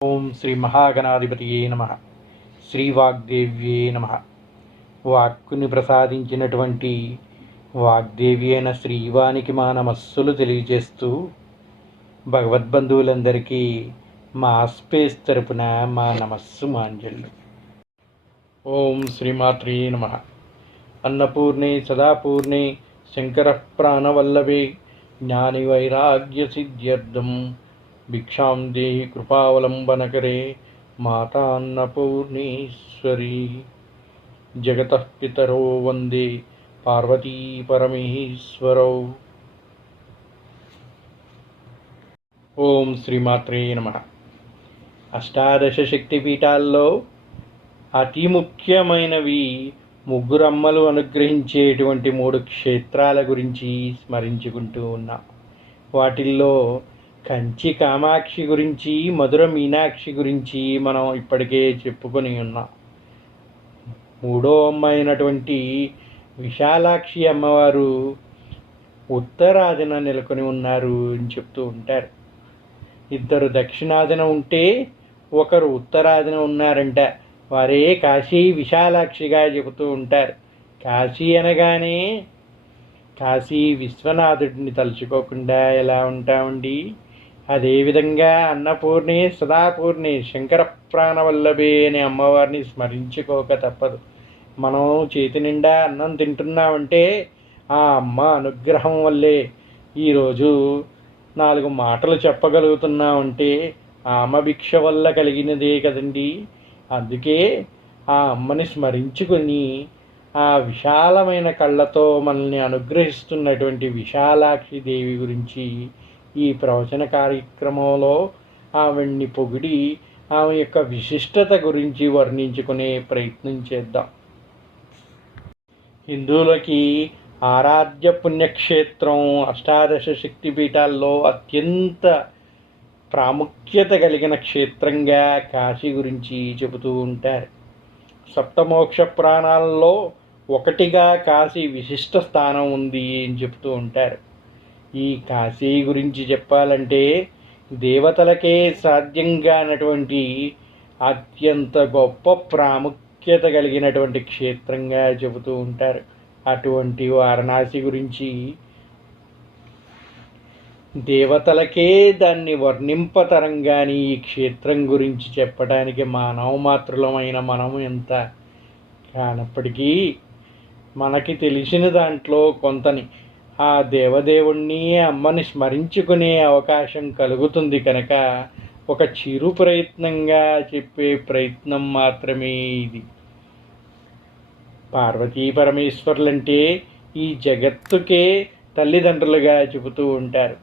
ఓం శ్రీ మహాగణాధిపతియే నమ. శ్రీవాగ్దేవ్యే నమ. వాక్కుని ప్రసాదించినటువంటి వాగ్దేవి అయిన శ్రీవానికి మా నమస్సులు తెలియజేస్తూ భగవద్బంధువులందరికీ మా స్పేస్ తరపున మా నమస్సు మాంజళ్ళు ఓం శ్రీమాత్రే నమ. అన్నపూర్ణే సదాపూర్ణే శంకర ప్రాణవల్లభే జ్ఞాని వైరాగ్య సిద్ధ్యర్థం భిక్షాం దేహి కృపావలంబనకరే మాతాన్నపూర్ణేశ్వరీ. జగత పితరో వందే పార్వతీ పరమేశ్వరౌ ఓం శ్రీమాత్రే నమ. అష్టాదశ శక్తిపీఠాల్లో అతి ముఖ్యమైనవి ముగ్గురమ్మలు అనుగ్రహించేటువంటి మూడు క్షేత్రాల గురించి స్మరించుకుంటూ ఉన్నాం. వాటిల్లో కంచి కామాక్షి గురించి మధుర మీనాక్షి గురించి మనం ఇప్పటికే చెప్పుకొని ఉన్నాం. మూడో అమ్మ అయినటువంటి విశాలాక్షి అమ్మవారు ఉత్తరాదిన నెలకొని ఉన్నారు అని చెప్తూ ఉంటారు. ఇద్దరు దక్షిణాదిన ఉంటే ఒకరు ఉత్తరాదిన ఉన్నారంట. వారే కాశీ విశాలాక్షిగా చెబుతూ ఉంటారు. కాశీ అనగానే కాశీ విశ్వనాథుడిని తలుచుకోకుండా ఎలా ఉంటామండి? అదేవిధంగా అన్నపూర్ణి సదాపూర్ణి శంకర ప్రాణవల్లభి అనే అమ్మవారిని స్మరించుకోక తప్పదు. మనం చేతి నిండా అన్నం తింటున్నామంటే ఆ అమ్మ అనుగ్రహం వల్లే ఈరోజు నాలుగు మాటలు చెప్పగలుగుతున్నామంటే ఆమె భిక్ష వల్ల కలిగినదే కదండి. అందుకే ఆ అమ్మని స్మరించుకొని ఆ విశాలమైన కళ్ళతో మనల్ని అనుగ్రహిస్తున్నటువంటి విశాలాక్షి దేవి గురించి ఈ ప్రవచన కార్యక్రమంలో ఆవిడ్ని పొగిడి ఆమె యొక్క విశిష్టత గురించి వర్ణించుకునే ప్రయత్నం చేద్దాం. హిందువులకి ఆరాధ్య పుణ్యక్షేత్రం అష్టాదశ శక్తిపీఠాల్లో అత్యంత ప్రాముఖ్యత కలిగిన క్షేత్రంగా కాశీ గురించి చెబుతూ ఉంటారు. సప్తమోక్ష ప్రాణాల్లో ఒకటిగా కాశీ విశిష్ట స్థానం ఉంది అని చెబుతూ ఉంటారు. ఈ కాశీ గురించి చెప్పాలంటే దేవతలకే సాధ్యంగానటువంటి అత్యంత గొప్ప ప్రాముఖ్యత కలిగినటువంటి క్షేత్రంగా చెబుతూ ఉంటారు. అటువంటి వారణాసి గురించి దేవతలకే దాన్ని వర్ణింపతరంగాని ఈ క్షేత్రం గురించి చెప్పడానికి మానవ మాతృలమైన మనం ఎంత? కానప్పటికీ మనకి తెలిసిన దాంట్లో కొంతని ఆ దేవదేవుణ్ణి అమ్మని స్మరించుకునే అవకాశం కలుగుతుంది కనుక ఒక చిరు ప్రయత్నంగా చెప్పే ప్రయత్నం మాత్రమే ఇది. పార్వతీ పరమేశ్వర్లంటే ఈ జగత్తుకే తల్లిదండ్రులుగా చెబుతూ ఉంటారు.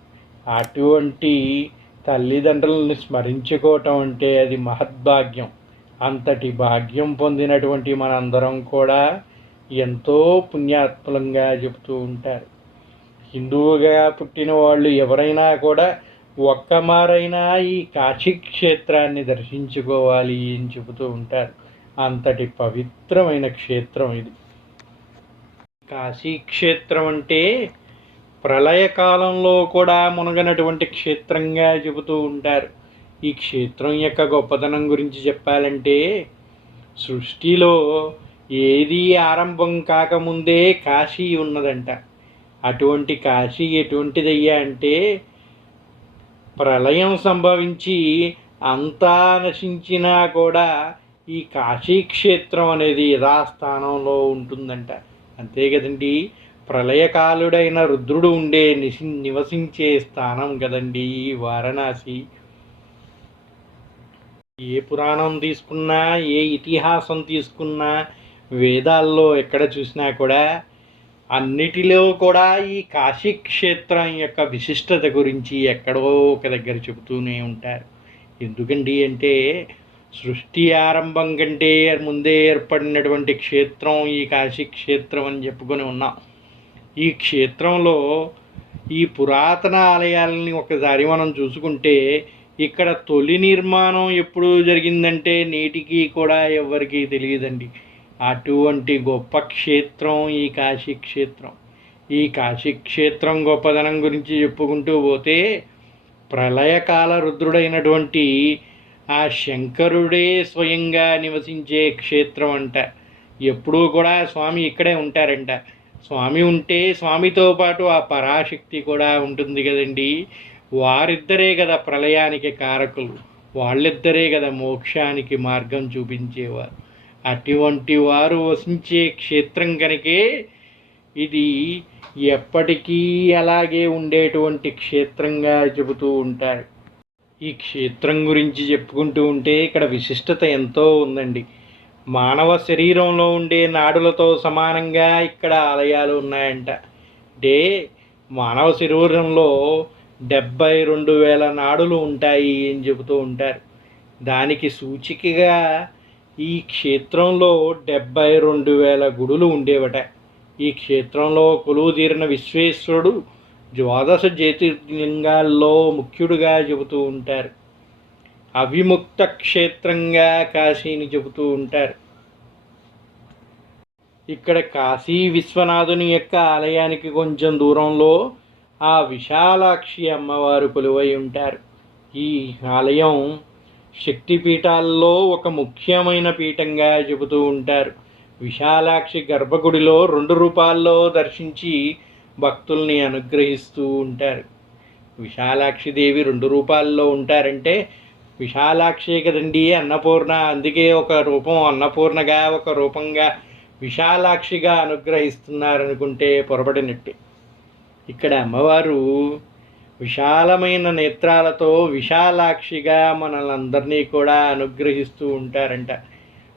అటువంటి తల్లిదండ్రులను స్మరించుకోవటం అంటే అది మహద్భాగ్యం. అంతటి భాగ్యం పొందినటువంటి మనందరం కూడా ఎంతో పుణ్యాత్ములంగా చెబుతూ ఉంటారు. హిందువుగా పుట్టిన వాళ్ళు ఎవరైనా కూడా ఒక్కమారైనా ఈ కాశీ క్షేత్రాన్ని దర్శించుకోవాలి అని చెబుతూ ఉంటారు. అంతటి పవిత్రమైన క్షేత్రం ఇది. కాశీ క్షేత్రం అంటే ప్రళయకాలంలో కూడా మునగనటువంటి క్షేత్రంగా చెబుతూ ఉంటారు. ఈ క్షేత్రం యొక్క గొప్పతనం గురించి చెప్పాలంటే సృష్టిలో ఏది ఆరంభం కాకముందే కాశీ ఉన్నదంట. అటువంటి కాశీ ఎటువంటిదయ్యా అంటే ప్రళయం సంభవించి అంతా నశించినా కూడా ఈ కాశీ క్షేత్రం అనేది యథాస్థానంలో ఉంటుందంట. అంతే కదండి? ప్రళయకాలుడైన రుద్రుడు ఉండే నిసి నివసించే స్థానం కదండి వారణాసి. ఏ పురాణం తీసుకున్నా ఏ ఇతిహాసం తీసుకున్నా వేదాల్లో ఎక్కడ చూసినా కూడా అన్నిటిలో కూడా ఈ కాశీ క్షేత్రం యొక్క విశిష్టత గురించి ఎక్కడో ఒక దగ్గర చెబుతూనే ఉంటారు. ఎందుకండి అంటే సృష్టి ఆరంభం కంటే ముందే ఏర్పడినటువంటి క్షేత్రం ఈ కాశీ క్షేత్రం అని చెప్పుకొని ఉన్నాం. ఈ క్షేత్రంలో ఈ పురాతన ఆలయాలని ఒకసారి మనం చూసుకుంటే ఇక్కడ తొలి నిర్మాణం ఎప్పుడు జరిగిందంటే నేటికి కూడా ఎవరికీ తెలియదండి. అటువంటి గొప్ప క్షేత్రం ఈ కాశీ క్షేత్రం ఈ కాశీ క్షేత్రం గొప్పదనం గురించి చెప్పుకుంటూ పోతే ప్రళయకాల రుద్రుడైనటువంటి ఆ శంకరుడే స్వయంగా నివసించే క్షేత్రం అంట. ఎప్పుడూ కూడా స్వామి ఇక్కడే ఉంటారంట. స్వామి ఉంటే స్వామితో పాటు ఆ పరాశక్తి కూడా ఉంటుంది కదండి. వారిద్దరే కదా ప్రళయానికి కారకులు. వాళ్ళిద్దరే కదా మోక్షానికి మార్గం చూపించేవారు. అటువంటి వారు వసించే క్షేత్రం కనుకే ఇది ఎప్పటికీ అలాగే ఉండేటువంటి క్షేత్రంగా చెబుతూ ఉంటారు. ఈ క్షేత్రం గురించి చెప్పుకుంటూ ఉంటే ఇక్కడ విశిష్టత ఎంతో ఉందండి. మానవ శరీరంలో ఉండే నాడులతో సమానంగా ఇక్కడ ఆలయాలు ఉన్నాయంట. అంటే మానవ శరీరంలో డెబ్బై రెండు వేల నాడులు ఉంటాయి అని చెబుతూ ఉంటారు. దానికి సూచికగా ఈ క్షేత్రంలో డెబ్బై రెండు వేల గుడులు ఉండేవట. ఈ క్షేత్రంలో కొలువు తీరిన విశ్వేశ్వరుడు ద్వాదశ జ్యోతిర్లింగాల్లో ముఖ్యుడుగా చెబుతూ ఉంటారు. అవిముక్త క్షేత్రంగా కాశీని చెబుతూ ఉంటారు. ఇక్కడ కాశీ విశ్వనాథుని యొక్క ఆలయానికి కొంచెం దూరంలో ఆ విశాలాక్షి అమ్మవారు కొలువై ఉంటారు. ఈ ఆలయం శక్తిపీఠాల్లో ఒక ముఖ్యమైన పీఠంగా చెబుతూ ఉంటారు. విశాలాక్షి గర్భగుడిలో రెండు రూపాల్లో దర్శించి భక్తుల్ని అనుగ్రహిస్తూ ఉంటారు. విశాలాక్షి దేవి రెండు రూపాల్లో ఉంటారంటే విశాలాక్షి కదండి అన్నపూర్ణ అందుకే ఒక రూపం అన్నపూర్ణగా ఒక రూపంగా విశాలాక్షిగా అనుగ్రహిస్తున్నారనుకుంటే పొరపడినట్టే ఇక్కడ అమ్మవారు విశాలమైన నేత్రాలతో విశాలాక్షిగా మనల్ని కూడా అనుగ్రహిస్తూ ఉంటారంట.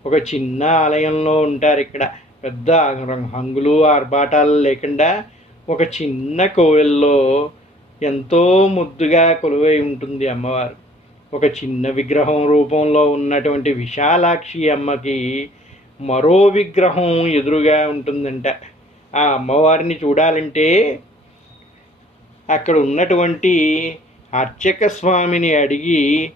ఒక చిన్న ఆలయంలో ఉంటారు ఇక్కడ. పెద్ద హంగులు ఆర్భాటాలు లేకుండా ఒక చిన్న కోవెల్లో ఎంతో ముద్దుగా కొలువై ఉంటుంది అమ్మవారు. ఒక చిన్న విగ్రహం రూపంలో ఉన్నటువంటి విశాలాక్షి అమ్మకి మరో విగ్రహం ఎదురుగా ఉంటుందంట. ఆ అమ్మవారిని చూడాలంటే అక్కడ ఉన్నటువంటి అర్చక స్వామిని అడిగి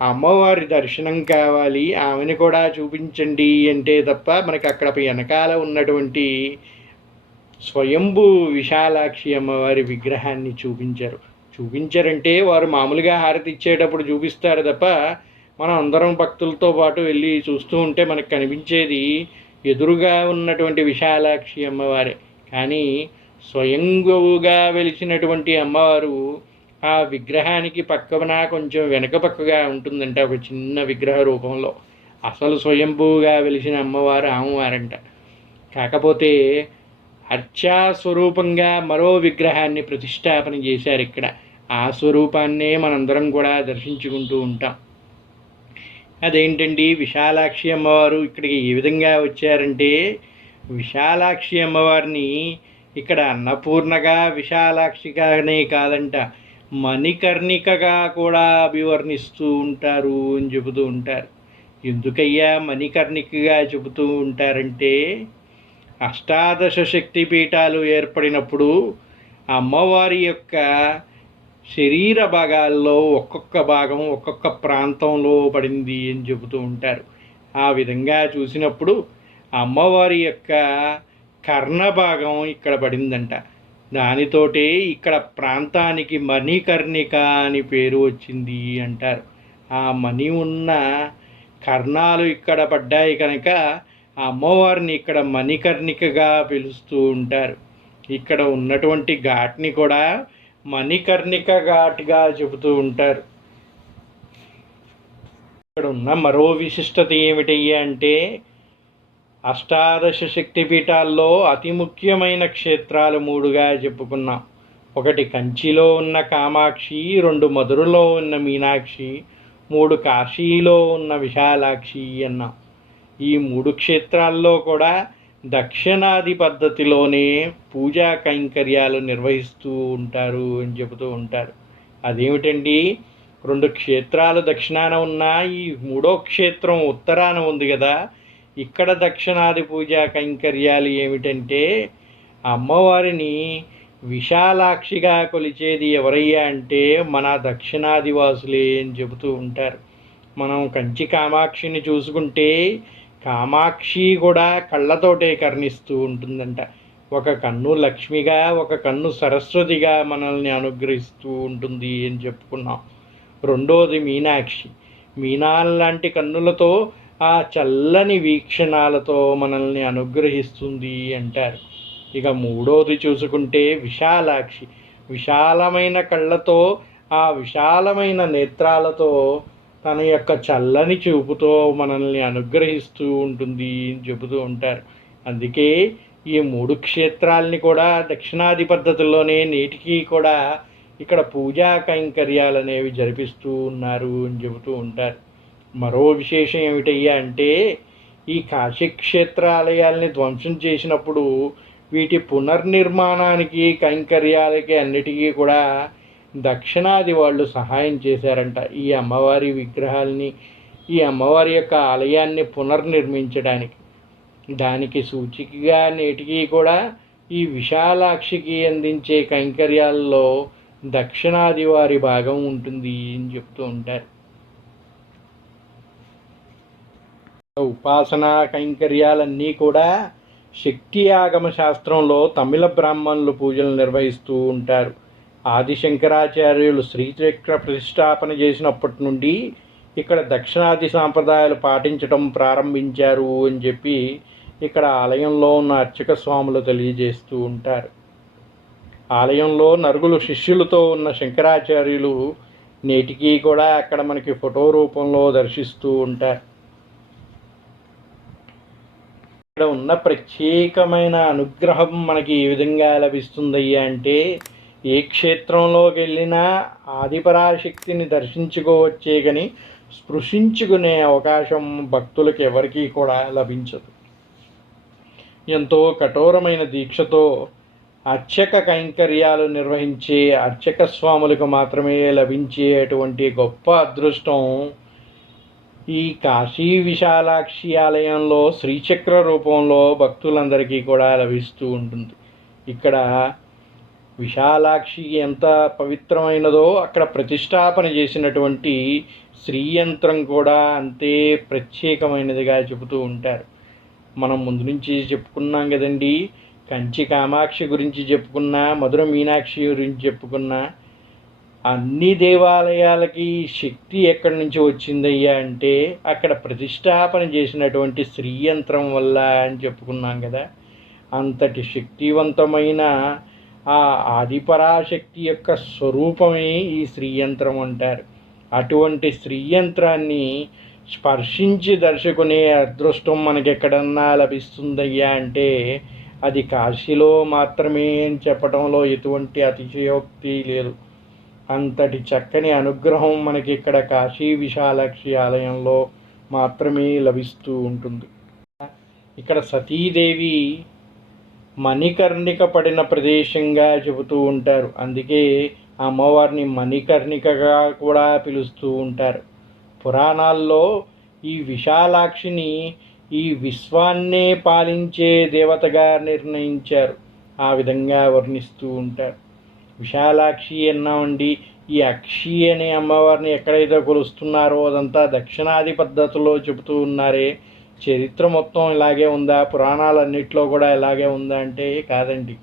అమ్మవారి దర్శనం కావాలి ఆమెను కూడా చూపించండి అంటే తప్ప మనకి అక్కడ వెనకాల ఉన్నటువంటి స్వయంభూ విశాలాక్షి అమ్మవారి విగ్రహాన్ని చూపించారు. చూపించారంటే వారు మామూలుగా హారతి ఇచ్చేటప్పుడు చూపిస్తారు తప్ప మనం అందరం భక్తులతో పాటు వెళ్ళి చూస్తూ ఉంటే మనకు కనిపించేది ఎదురుగా ఉన్నటువంటి విశాలాక్షి అమ్మవారే. కానీ స్వయంగుగా వెలిసినటువంటి అమ్మవారు ఆ విగ్రహానికి పక్కన కొంచెం వెనక పక్కగా ఉంటుందంట ఒక చిన్న విగ్రహ రూపంలో. అసలు స్వయంభూగా వెలిసిన అమ్మవారు ఆమెవారంట. కాకపోతే అర్చా స్వరూపంగా మరో విగ్రహాన్ని ప్రతిష్టాపన చేశారు ఇక్కడ. ఆ స్వరూపాన్నే మనందరం కూడా దర్శించుకుంటూ ఉంటాం. అదేంటండి? విశాలాక్షి అమ్మవారు ఇక్కడికి ఏ విధంగా వచ్చారంటే విశాలాక్షి అమ్మవారిని ఇక్కడ అన్నపూర్ణగా విశాలాక్షిగానే కాదంట. మణికర్ణికగా కూడా అభివర్ణిస్తూ ఉంటారు అని చెబుతూ ఉంటారు. ఎందుకయ్యా మణికర్ణికగా చెబుతూ ఉంటారంటే అష్టాదశ శక్తి పీఠాలు ఏర్పడినప్పుడు అమ్మవారి యొక్క శరీర భాగాల్లో ఒక్కొక్క భాగం ఒక్కొక్క ప్రాంతంలో పడింది అని చెబుతూ ఉంటారు. ఆ విధంగా చూసినప్పుడు అమ్మవారి యొక్క కర్ణ భాగం ఇక్కడ పడిందంట. దానితోటే ఇక్కడ ప్రాంతానికి మణికర్ణిక అని పేరు వచ్చింది అంటారు. ఆ మణి ఉన్న కర్ణాలు ఇక్కడ పడ్డాయి కనుక ఆ అమ్మవారిని ఇక్కడ మణికర్ణికగా పిలుస్తూ ఉంటారు. ఇక్కడ ఉన్నటువంటి ఘాట్ని కూడా మణికర్ణిక ఘాట్గా చెబుతూ ఉంటారు. ఇక్కడ ఉన్న మరో విశిష్టత ఏమిటయ్యా అంటే అష్టాదశ శక్తిపీఠాల్లో అతి ముఖ్యమైన క్షేత్రాలు మూడుగా చెప్పుకున్నాం. ఒకటి కంచిలో ఉన్న కామాక్షి రెండు మధురలో ఉన్న మీనాక్షి మూడు కాశీలో ఉన్న విశాలాక్షి అన్నాం. ఈ మూడు క్షేత్రాల్లో కూడా దక్షిణాది పద్ధతిలోనే పూజా కైంకర్యాలు నిర్వహిస్తూ ఉంటారు అని చెబుతూ ఉంటారు. అదేమిటండి? రెండు క్షేత్రాలు దక్షిణాన ఉన్న ఈ మూడో క్షేత్రం ఉత్తరాన ఉంది కదా ఇక్కడ దక్షిణాది పూజా కైంకర్యాలు ఏమిటంటే అమ్మవారిని విశాలాక్షిగా కొలిచేది ఎవరయ్యా అంటే మన దక్షిణాది వాసులే అని చెబుతూ ఉంటారు. మనం కంచి కామాక్షిని చూసుకుంటే కామాక్షి కూడా కళ్ళతోటే కర్ణిస్తూ ఉంటుందంట. ఒక కన్ను లక్ష్మిగా ఒక కన్ను సరస్వతిగా మనల్ని అనుగ్రహిస్తూ ఉంటుంది అని చెప్పుకున్నాం. రెండోది మీనాక్షి. మీనాల్లాంటి కన్నులతో ఆ చల్లని వీక్షణాలతో మనల్ని అనుగ్రహిస్తుంది అంటారు. ఇక మూడోది చూసుకుంటే విశాలాక్షి. విశాలమైన కళ్ళతో ఆ విశాలమైన నేత్రాలతో తన యొక్క చల్లని చూపుతో మనల్ని అనుగ్రహిస్తూ ఉంటుంది అని చెబుతూ ఉంటారు. అందుకే ఈ మూడు క్షేత్రాలని కూడా దక్షిణాది పద్ధతుల్లోనే నేటికి కూడా ఇక్కడ పూజా కైంకర్యాలు అనేవి జరిపిస్తూ ఉన్నారు అని చెబుతూ ఉంటారు. మరో విశేషం ఏమిటయ్యా అంటే ఈ కాశీక్షేత్ర ఆలయాల్ని ధ్వంసం చేసినప్పుడు వీటి పునర్నిర్మాణానికి కైంకర్యాలకి అన్నిటికీ కూడా దక్షిణాది వాళ్ళు సహాయం చేశారంట. ఈ అమ్మవారి విగ్రహాల్ని ఈ అమ్మవారి యొక్క ఆలయాన్ని పునర్నిర్మించడానికి. దానికి సూచికగా నేటికి కూడా ఈ విశాలాక్షికి అందించే కైంకర్యాల్లో దక్షిణాది వారి భాగం ఉంటుంది అని చెప్తూ ఉంటారు. ఉపాసనా కైంకర్యాలన్నీ కూడా శక్తి ఆగమ శాస్త్రంలో తమిళ బ్రాహ్మణులు పూజలు నిర్వహిస్తూ ఉంటారు. ఆదిశంకరాచార్యులు శ్రీచక్ర ప్రతిష్టాపన చేసినప్పటి నుండి ఇక్కడ దక్షిణాది సాంప్రదాయాలు పాటించడం ప్రారంభించారు అని చెప్పి ఇక్కడ ఆలయంలో ఉన్న అర్చక స్వాములు తెలియజేస్తూ ఉంటారు. ఆలయంలో నరుగులు శిష్యులతో ఉన్న శంకరాచార్యులు నేటికి కూడా అక్కడ మనకి ఫోటో రూపంలో దర్శిస్తూ ఉంటారు. ఇక్కడ ఉన్న ప్రత్యేకమైన అనుగ్రహం మనకి ఏ విధంగా లభిస్తుందయ్యా అంటే ఏ క్షేత్రంలోకి వెళ్ళినా ఆదిపరాశక్తిని దర్శించుకోవచ్చే కానీ స్పృశించుకునే అవకాశం భక్తులకు ఎవరికీ కూడా లభించదు. ఎంతో కఠోరమైన దీక్షతో అర్చక కైంకర్యాలు నిర్వహించే అర్చక స్వాములకు మాత్రమే లభించేటువంటి గొప్ప అదృష్టం ఈ కాశీ విశాలాక్షి ఆలయంలో శ్రీచక్ర రూపంలో భక్తులందరికీ కూడా లభిస్తూ ఉంటుంది. ఇక్కడ విశాలాక్షి ఎంత పవిత్రమైనదో అక్కడ ప్రతిష్టాపన చేసినటువంటి శ్రీయంత్రం కూడా అంతే ప్రత్యేకమైనదిగా చెబుతూ ఉంటారు. మనం ముందు నుంచి చెప్పుకున్నాం కదండి కంచి కామాక్షి గురించి చెప్పుకున్నా మధుర మీనాక్షి గురించి చెప్పుకున్నా అన్ని దేవాలయాలకి శక్తి ఎక్కడి నుంచి వచ్చిందయ్యా అంటే అక్కడ ప్రతిష్టాపన చేసినటువంటి శ్రీయంత్రం వల్ల అని చెప్పుకున్నాం కదా. అంతటి శక్తివంతమైన ఆ ఆదిపరాశక్తి యొక్క స్వరూపమే ఈ శ్రీయంత్రం అంటారు. అటువంటి శ్రీయంత్రాన్ని స్పర్శించి దర్శకునే అదృష్టం మనకి ఎక్కడన్నా లభిస్తుందయ్యా అంటే అది కాశీలో మాత్రమే అని చెప్పడంలో ఎటువంటి అతిశయోక్తి లేదు. అంతటి చక్కని అనుగ్రహం మనకి ఇక్కడ కాశీ విశాలాక్షి ఆలయంలో మాత్రమే లభిస్తూ ఉంటుంది. ఇక్కడ సతీదేవి మణికర్ణిక పడిన ప్రదేశంగా చెబుతూ ఉంటారు. అందుకే అమ్మవారిని మణికర్ణికగా కూడా పిలుస్తూ ఉంటారు. పురాణాల్లో ఈ విశాలాక్షిని ఈ విశ్వాన్నే పాలించే దేవతగా నిర్ణయించారు. ఆ విధంగా వర్ణిస్తూ ఉంటారు. విశాలాక్షి అన్నామండి. ఈ అక్షి అనే అమ్మవారిని ఎక్కడైతే కొలుస్తున్నారో అదంతా దక్షిణాది పద్ధతిలో చెబుతూ ఉన్నారే. చరిత్ర మొత్తం ఇలాగే ఉందా? పురాణాలన్నింటిలో కూడా ఇలాగే ఉందా అంటే కాదండి.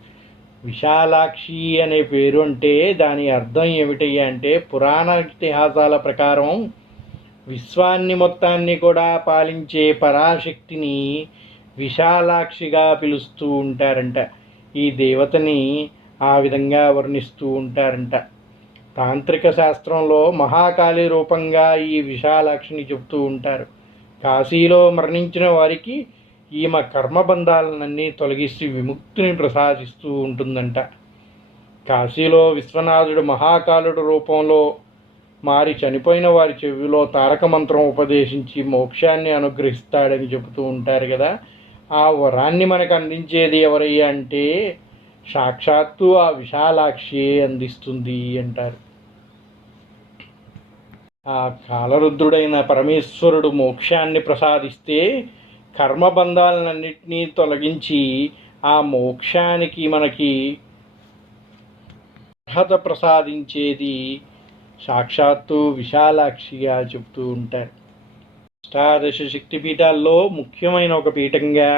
విశాలాక్షి అనే పేరు అంటే దాని అర్థం ఏమిటయ్యా అంటే పురాణ ఇతిహాసాల ప్రకారం విశ్వాన్ని మొత్తాన్ని కూడా పాలించే పరాశక్తిని విశాలాక్షిగా పిలుస్తూ ఉంటారంట. ఈ దేవతని ఆ విధంగా వర్ణిస్తూ ఉంటారంట. తాంత్రిక శాస్త్రంలో మహాకాళి రూపంగా ఈ విశాలాక్షిని చెబుతూ ఉంటారు. కాశీలో మరణించిన వారికి ఈమె కర్మబంధాలన్నీ తొలగిసి విముక్తిని ప్రసాదిస్తూ ఉంటుందంట. కాశీలో విశ్వనాథుడు మహాకాలుడు రూపంలో మారి చనిపోయిన వారి చెవిలో తారక మంత్రం ఉపదేశించి మోక్షాన్ని అనుగ్రహిస్తాడని చెబుతూ ఉంటారు కదా. ఆ వరాన్ని మనకు అందించేది ఎవరయ్యా అంటే సాక్షాత్తు ఆ విశాలాక్షియే అందిస్తుంది అంటారు. ఆ కాలరుద్రుడైన పరమేశ్వరుడు మోక్షాన్ని ప్రసాదిస్తే కర్మబంధాలన్నింటినీ తొలగించి ఆ మోక్షానికి మనకి అర్హత ప్రసాదించేది సాక్షాత్తు విశాలాక్షిగా చెప్తూ ఉంటారు. అష్టాదశ శక్తి పీఠాల్లో ముఖ్యమైన ఒక పీఠంగా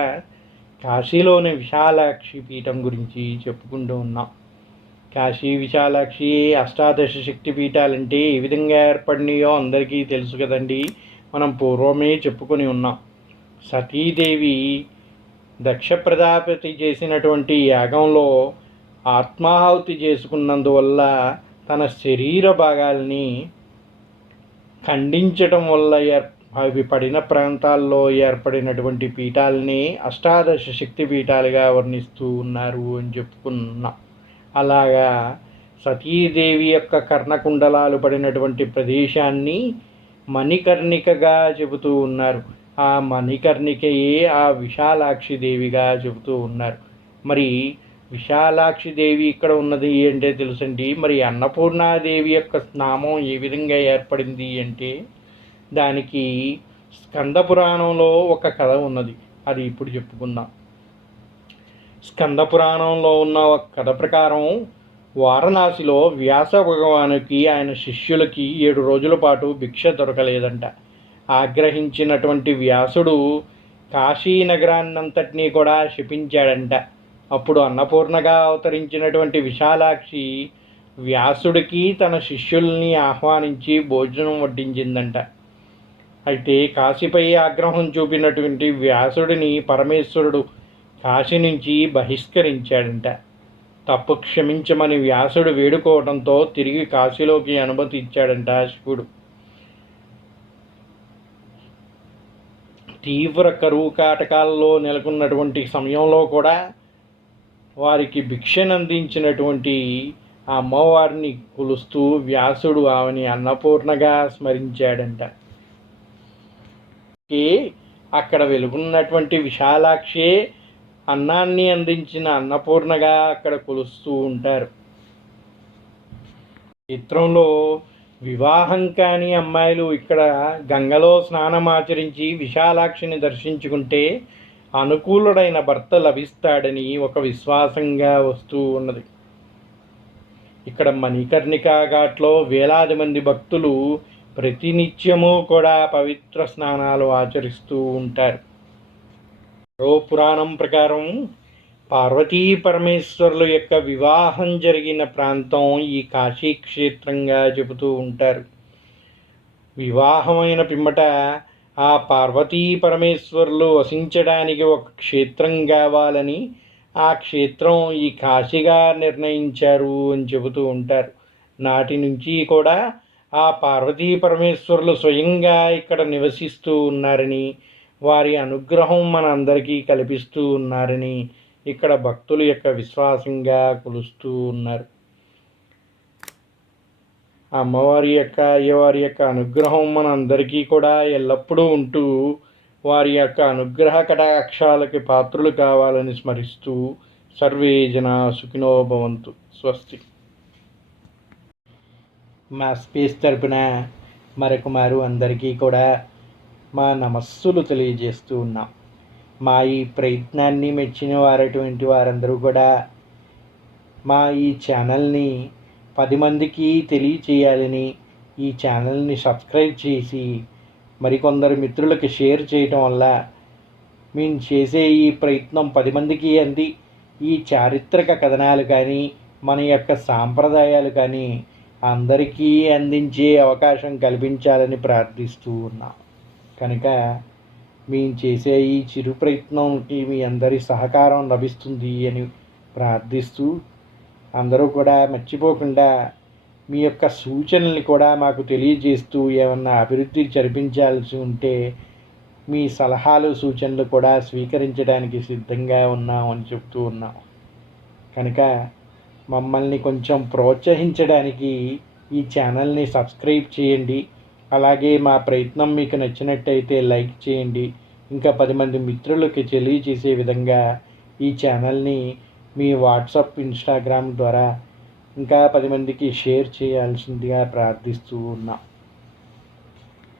కాశీలోని విశాలాక్షి పీఠం గురించి చెప్పుకుంటూ ఉన్నాం. కాశీ విశాలాక్షి అష్టాదశ శక్తి పీఠాలంటే ఏ విధంగా ఏర్పడినాయో అందరికీ తెలుసు కదండి. మనం పూర్వమే చెప్పుకొని ఉన్నాం. సతీదేవి దక్ష ప్రజాపతి చేసినటువంటి యాగంలో ఆత్మాహుతి చేసుకున్నందువల్ల తన శరీర భాగాల్ని ఖండించటం వల్ల ఏర్ అవి పడిన ప్రాంతాల్లో ఏర్పడినటువంటి పీఠాలని అష్టాదశ శక్తి పీఠాలుగా వర్ణిస్తూ ఉన్నారు అని చెప్పుకున్నాం. అలాగా సతీదేవి యొక్క కర్ణకుండలాలు పడినటువంటి ప్రదేశాన్ని మణికర్ణికగా చెబుతూ ఉన్నారు. ఆ మణికర్ణికయే ఆ విశాలాక్షి దేవిగా చెబుతూ ఉన్నారు. మరి విశాలాక్షి దేవి ఇక్కడ ఉన్నది అంటే తెలుసండి? మరి అన్నపూర్ణాదేవి యొక్క నామం ఏ విధంగా ఏర్పడింది అంటే దానికి స్కంద పురాణంలో ఒక కథ ఉన్నది. అది ఇప్పుడు చెప్పుకుందాం. స్కంద పురాణంలో ఉన్న ఒక కథ ప్రకారం వారణాసిలో వ్యాస భగవానుకి ఆయన శిష్యులకి ఏడు రోజుల పాటు భిక్ష దొరకలేదంట. ఆగ్రహించినటువంటి వ్యాసుడు కాశీ నగరాన్నంతటినీ కూడా శపించాడంట. అప్పుడు అన్నపూర్ణగా అవతరించినటువంటి విశాలాక్షి వ్యాసుడికి తన శిష్యుల్ని ఆహ్వానించి భోజనం వడ్డించిందంట. అయితే కాశీపై ఆగ్రహం చూపినటువంటి వ్యాసుడిని పరమేశ్వరుడు కాశీ నుంచి బహిష్కరించాడంట. తప్పు క్షమించమని వ్యాసుడు వేడుకోవడంతో తిరిగి కాశీలోకి అనుమతి ఇచ్చాడంట శివుడు. తీవ్ర కరువు కాటకాల్లో నెలకొన్నటువంటి సమయంలో కూడా వారికి భిక్షనందించినటువంటి ఆ అమ్మవారిని కొలుస్తూ వ్యాసుడు ఆమెని అన్నపూర్ణగా స్మరించాడంట. అక్కడ వెలుగున్నటువంటి విశాలాక్షే అన్నాన్ని అందించిన అన్నపూర్ణగా అక్కడ కొలుస్తూ ఉంటారు. చిత్రంలో వివాహం కాని అమ్మాయిలు ఇక్కడ గంగలో స్నానం ఆచరించి విశాలాక్షిని దర్శించుకుంటే అనుకూలుడైన భర్త లభిస్తాడని ఒక విశ్వాసంగా వస్తూ ఉన్నది. ఇక్కడ మణికర్ణికా ఘాట్లో వేలాది మంది భక్తులు ప్రతినిత్యము కూడా పవిత్ర స్నానాలు ఆచరిస్తూ ఉంటారు. మరో పురాణం ప్రకారం పార్వతీ పరమేశ్వరుల యొక్క వివాహం జరిగిన ప్రాంతం ఈ కాశీ క్షేత్రంగా చెబుతూ ఉంటారు. వివాహమైన పిమ్మట ఆ పార్వతీ పరమేశ్వరులు వసించడానికి ఒక క్షేత్రం కావాలని ఆ క్షేత్రం ఈ కాశీగా నిర్ణయించారు అని చెబుతూ ఉంటారు. నాటి నుంచి కూడా ఆ పార్వతీ పరమేశ్వరులు స్వయంగా ఇక్కడ నివసిస్తూ ఉన్నారని వారి అనుగ్రహం మన అందరికీ కల్పిస్తూ ఉన్నారని ఇక్కడ భక్తుల యొక్క విశ్వాసంగా కొలుస్తూ ఉన్నారు. అమ్మవారి యొక్క అయ్యవారి యొక్క అనుగ్రహం మన అందరికీ కూడా ఎల్లప్పుడూ ఉంటూ వారి యొక్క అనుగ్రహ కటాక్షాలకి పాత్రులు కావాలని స్మరిస్తూ సర్వే జన సుఖినో భవంతు. స్వస్తి. మా స్పేస్ తరపున మరొక మారు అందరికీ కూడా మా నమస్సులు తెలియజేస్తూ ఉన్నాం. మా ఈ ప్రయత్నాన్ని మెచ్చిన వారటువంటి వారందరూ కూడా మా ఈ ఛానల్ని పది మందికి తెలియచేయాలని ఈ ఛానల్ని సబ్స్క్రైబ్ చేసి మరికొందరు మిత్రులకు షేర్ చేయటం వల్ల మేము చేసే ఈ ప్రయత్నం పది మందికి అంది. ఈ చారిత్రక కథనాలు కానీ మన యొక్క సాంప్రదాయాలు కానీ అందరికీ అందించే అవకాశం కల్పించాలని ప్రార్థిస్తూ ఉన్నాం. కనుక మేము చేసే ఈ చిరు ప్రయత్నంకి మీ అందరి సహకారం లభిస్తుంది అని ప్రార్థిస్తూ అందరూ కూడా మర్చిపోకుండా మీ యొక్క సూచనల్ని కూడా మాకు తెలియజేస్తూ ఏమన్నా అభివృద్ధి జరిపించాల్సి ఉంటే మీ సలహాలు సూచనలు కూడా స్వీకరించడానికి సిద్ధంగా ఉన్నాం అని చెప్తూ ఉన్నాం. కనుక మమ్మల్ని కొంచెం ప్రోత్సహించడానికి ఈ ఛానల్ని సబ్స్క్రైబ్ చేయండి. అలాగే మా ప్రయత్నం మీకు నచ్చినట్టయితే లైక్ చేయండి. ఇంకా పది మంది మిత్రులకి తెలియజేసే విధంగా ఈ ఛానల్ని మీ వాట్సాప్ ఇన్స్టాగ్రామ్ ద్వారా ఇంకా పది మందికి షేర్ చేయాల్సిందిగా ప్రార్థిస్తూ ఉన్నాం.